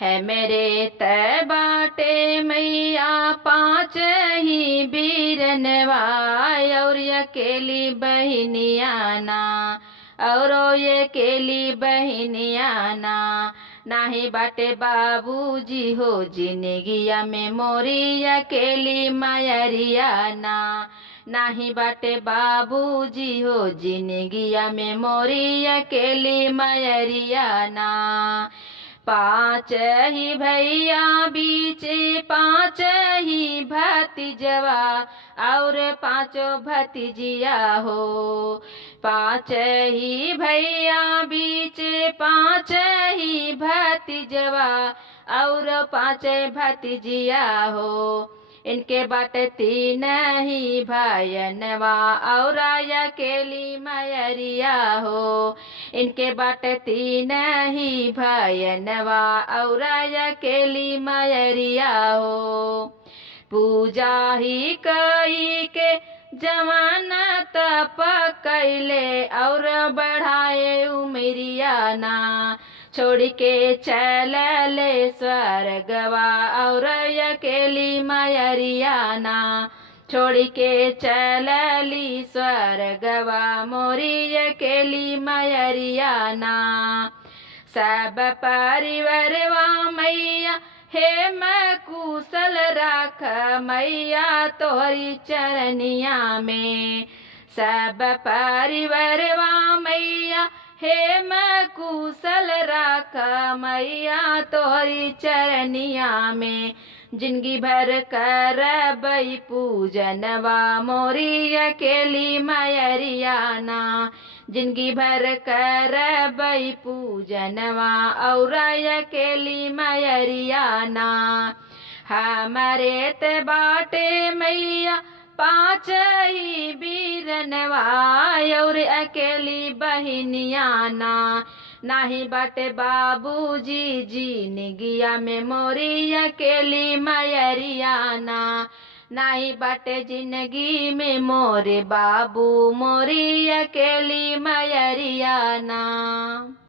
है मेरे तय बाटे मैया पाँच ही बीरनवा और अकेली बहिनियाना और ये अकेली बहिनियाना नाही बाटे बाबूजी हो जिंदगिया में मोरी अकेली मायरियाना नाही बाटे बाबूजी हो जिंदगिया में मोरी अकेली मायरियाना पाँच ही भैया बीचे पाँच ही भतीजवा और पाँचों भतीजिया हो पाँच ही भैया बीचे पाँच ही भतीजवा और पाँच भतीजिया हो इनके बाटे तीन ही भायनवा और अकेली मयरिया हो इनके बाटे तीन ही भायनवा और अकेली मयरिया हो पूजा ही कई के जमाना तप कैले और बढ़ाए उमरियाना छोड़ के चलले स्वर्गवा और अकेली मयरियाना छोड़ के चलली स्वर्गवा मोरी अकेली मयरियाना सब परिवारवा मैया हे मैं कुशल राख मैया तोहरी चरनिया में सब परिवारवा मैया हे मैं कुशल राख मैया तोहरी चरनिया में जिंदगी भर करबई पूजनवा मोरी अकेली मयरियाना जिंदगी भर करबई पूजनवा और अकेली मयरियाना हमारे ते बाटे मैया पाँच ही बीरनवा और अकेली बहिनियाना नाही बाटे बाबूजी जिंदगिया में मोरी अकेली मयरियाना नाही बाटे जिंदगी में मोरे बाबू मोरी अकेली मयरियाना।